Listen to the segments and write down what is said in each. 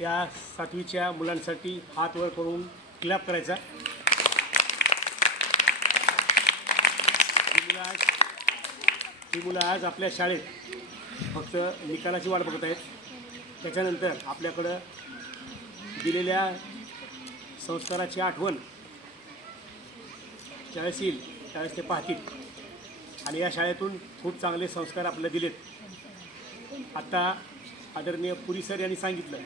या सातवीच्या मुलांसाठी हात वर करून क्लॅप करायचा. ही मुलं आज आपल्या शाळेत फक्त निकालाची वाट बघत आहेत. त्याच्यानंतर आपल्याकडं दिलेल्या संस्काराची आठवण ज्यावेळेस येईल त्यावेळेस ते पाहतील आणि या शाळेतून खूप चांगले संस्कार आपल्याला दिलेत. आत्ता आदरणीय पुरी सर यांनी सांगितलं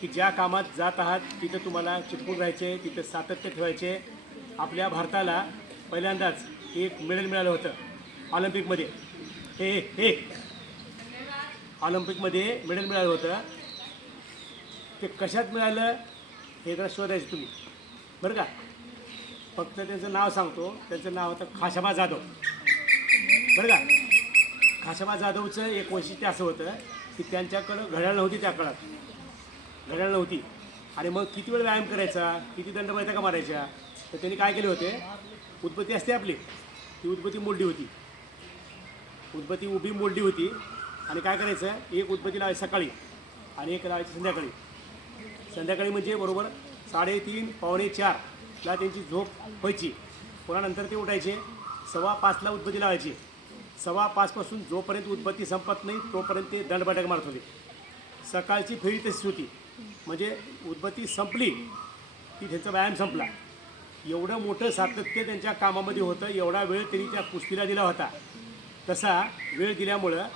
की ज्या कामात जात आहात तिथं तुम्हाला चिटकून राहायचे, तिथं सातत्य ठेवायचे. आपल्या भारताला पहिल्यांदाच एक मेडल मिळालं होतं ऑलिम्पिकमध्ये. हे ऑलिम्पिकमध्ये मेडल मिळालं होतं. ते कशात मिळालं हे जरा शोधायचं तुम्ही, बरं का. फक्त त्यांचं नाव सांगतो. त्यांचं नाव होतं खाशाबा जाधव, बरं का. खाशाबा जाधवचं एक वैशिष्ट्य असं होतं की त्यांच्याकडं घड्याळ नव्हती. त्या काळात घड्याळ नव्हती आणि मग किती वेळ व्यायाम करायचा, किती दंड बैठका मारायच्या. तर त्यांनी काय केले होते, उदबत्ती असते आपली, ती उदबत्ती मोडली होती. उदबत्ती उभी मोडली होती आणि काय करायचं, एक उदबत्ती लावायची सकाळी आणि एक लावायची संध्याकाळी. संध्याकाळी म्हणजे बरोबर 3:30 पावणे 4ला त्यांची झोप व्हायची. पुन्हा नंतर ते उठायचे 5:15ला उदबत्ती लावायची. 5:15पासून जोपर्यंत उदबत्ती संपत नाही तोपर्यंत ते दंड बैठक मारत होते. सकाळची फेरी तशीच होती, म्हणजे उदबत्ती संपली की त्यांचा व्यायाम संपला. एवढं मोठं सातत्य त्यांच्या कामामध्ये होतं. एवढा वेळ त्यांनी त्या कुस्तीला दिला होता. तसा वेळ दिल्यामुळं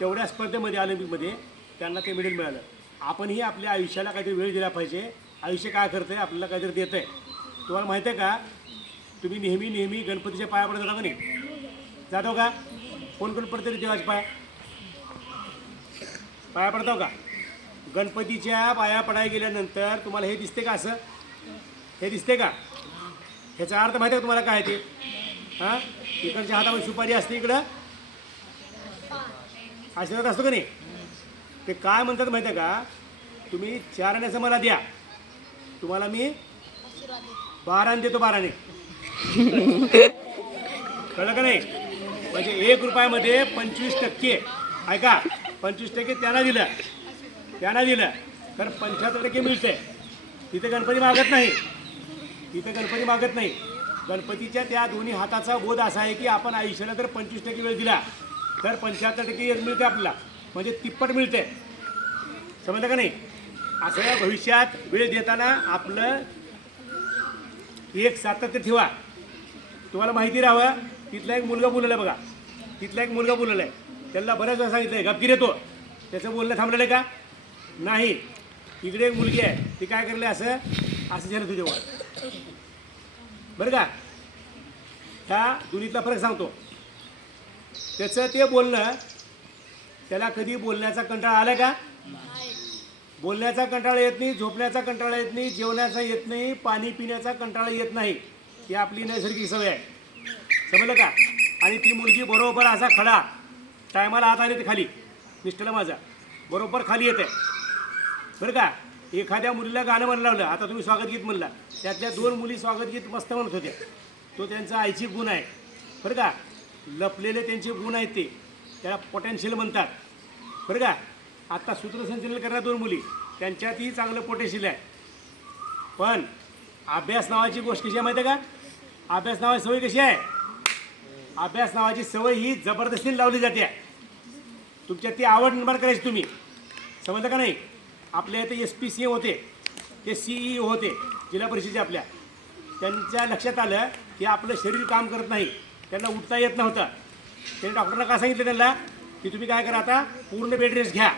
तेवढ्या स्पर्धेमध्ये ऑलिम्पिकमध्ये त्यांना ते मेडल मिळालं. आपणही आपल्या आयुष्याला काहीतरी वेळ दिला पाहिजे. आयुष्य काय करतं आहे, आपल्याला काहीतरी देतं आहे. तुम्हाला माहिती आहे का, तुम्ही नेहमी गणपतीच्या पाया पडत जाता का नाही, जातो का? कोण पडते रे देवाच्या पाया पडतो का? गणपतीच्या पाया पडायला गेल्यानंतर तुम्हाला हे दिसते का, असं हे दिसते का? ह्याचा अर्थ माहिती आहे का तुम्हाला काय ते? हां, इकडच्या हातामध्ये सुपारी असते, इकडं आशीर्वाद असतो का नाही. ते काय म्हणतात माहिती आहे का, तुम्ही 4 आण्याचं मला द्या, तुम्हाला मी 12 देतो. 12 कळलं का नाही. म्हणजे 1 रुपयामध्ये 25% ऐका, 25% त्यांना दिलं तर 75% मिळते. तिथे गणपती मागत नाही. गणपतीच्या त्या दोन्ही हाताचा बोध असा आहे की आपण आयुष्याला जर 25% वेळ दिला तर 75% मिळते आपल्याला, म्हणजे तिप्पट मिळते. समजलं का नाही. असं भविष्यात वेळ देताना आपलं एक सातत्य ठेवा. तुम्हाला माहिती राहावं, तिथला एक मुलगा बोललेला आहे बघा, त्याला बऱ्याच वेळा सांगितलं आहे गपकीर येतो, त्याचं बोलणं थांबलेलं आहे का नाही. इकडे एक मुलगी आहे, ती काय करले, असं झालं तुझ्या वर, बरं का. ह्या दोन्हीतला फरक सांगतो. त्याचं ते बोलणं, त्याला कधी बोलण्याचा कंटाळा आला का? बोलण्याचा कंटाळा येत नाही, झोपण्याचा कंटाळा येत नाही, जेवण्याचा येत नाही, पाणी पिण्याचा कंटाळा येत नाही. ही आपली नैसर्गिक सवय आहे. समजलं का. आणि ती मुलगी बरोबर असा खडा टायमाला हात आले ते खाली, मिस्टरला माझा बरोबर खाली येते, बरं का. एखाद्या मुलीला गाणं म्हणलं लावलं, आता तुम्ही स्वागत गीत म्हणला, त्यातल्या 2 मुली स्वागत गीत मस्त म्हणत होत्या. तो त्यांचा ऐच्छिक गुण आहे, बरं का. लपलेले त्यांचे गुण आहेत, ते त्याला पोटेन्शियल म्हणतात, बरं का. आत्ता सूत्रसंचलन करणाऱ्या 2 मुली, त्यांच्यातही चांगलं पोटेन्शियल आहे. पण अभ्यास नावाची गोष्ट कशी आहे माहिती आहे का. अभ्यास नावाची सवय कशी आहे, अभ्यास नावाची सवय ही जबरदस्तीने लावली जाते. तुमच्यात ती आवड निर्माण करायची तुम्ही, समजलं का नाही. आपल्या इथे SPCM होते, ते CEO होते जिल्हा परिषदेचे आपल्या. त्यांच्या लक्षात आलं की आपलं शरीर काम करत नाही, त्यांना उठता येत नव्हतं. त्यांनी डॉक्टरना काय सांगितलं त्यांना की तुम्ही काय करा, आता पूर्ण बेड रेस्ट घ्या,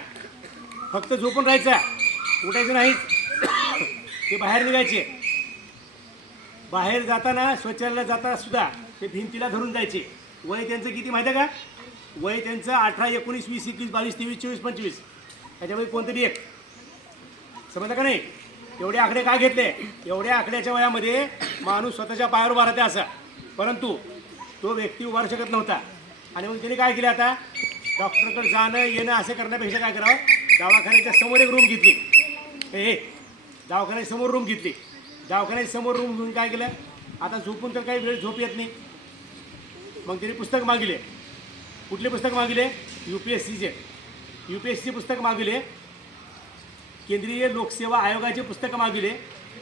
फक्त झोपून राहायचं, उठायचं नाहीच. ते बाहेर निघायचे. बाहेर जाताना शौचालयाला जाताना सुद्धा ते भिंतीला धरून जायचे. वय त्यांचं किती माहिती आहे का, वय त्यांचं 18, 19, 20, 21, 22, 23, 24, 25, त्याच्यामध्ये कोणतरी एक. समजलं का नाही. एवढे आकडे काय घेतले, एवढ्या आकड्याच्या वयामध्ये माणूस स्वतःच्या पायावर उभा राहते असा, परंतु तो व्यक्ती उभारू शकत नव्हता. आणि मग त्यांनी काय केलं, आता डॉक्टरकडे जाणं येणं असं करण्यापेक्षा काय करावं, दवाखान्याच्या समोर एक रूम घेतली. दवाखान्याच्या समोर रूम घेतली. दवाखान्याच्या समोर रूम घेऊन काय केलं, आता झोपून तर काही वेळ झोप येत नाही. मग त्यांनी पुस्तक मागितले. कुठले पुस्तक मागितले, UPSCचे पुस्तक मागितले. केंद्रीय लोकसेवा आयोगाचे पुस्तकं मागविले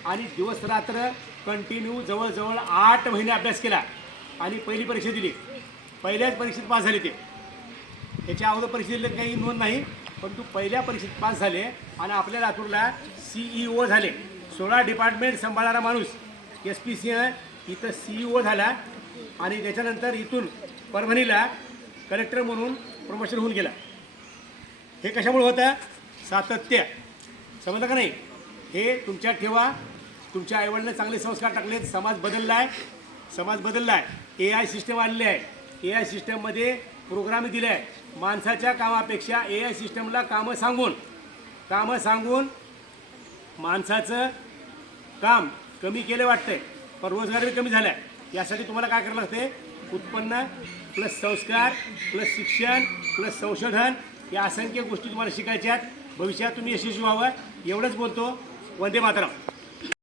आणि दिवस रात्र कंटिन्यू जवळजवळ 8 महिने अभ्यास केला आणि पहिली परीक्षा दिली. पहिल्याच परीक्षेत पास झाले ते. त्याच्या अगोदर परीक्षेला काही नोंद नाही, परंतु पहिल्या परीक्षेत पास झाले आणि आपल्या लातूरला CEO झाले. 16 डिपार्टमेंट सांभाळणारा माणूस SP सिंह इथं CEO झाला आणि त्याच्यानंतर इथून परभणीला कलेक्टर म्हणून प्रमोशन होऊन गेला. हे कशामुळे होतं? सातत्य. समजलं का नाही? हे तुमच्यात ठेवा. तुमच्या आईवडिलांनी चांगले संस्कार टाकलेत, समाज बदलला आहे. AI सिस्टम आलेली आहे. AI सिस्टममध्ये प्रोग्राम दिले आहे. माणसाच्या कामापेक्षा AI सिस्टमला कामं सांगून माणसाचं काम कमी केलं वाटतंय, पण रोजगार कमी झाला आहे. यासाठी तुम्हाला काय करावं लागते? उत्पन्न प्लस संस्कार प्लस शिक्षण प्लस संशोधन या असंख्य गोष्टी तुम्हाला शिकायच्या आहेत. भविष्यात तुम्ही यशस्वी व्हावं एवढंच बोलतो. वंदे मातरम.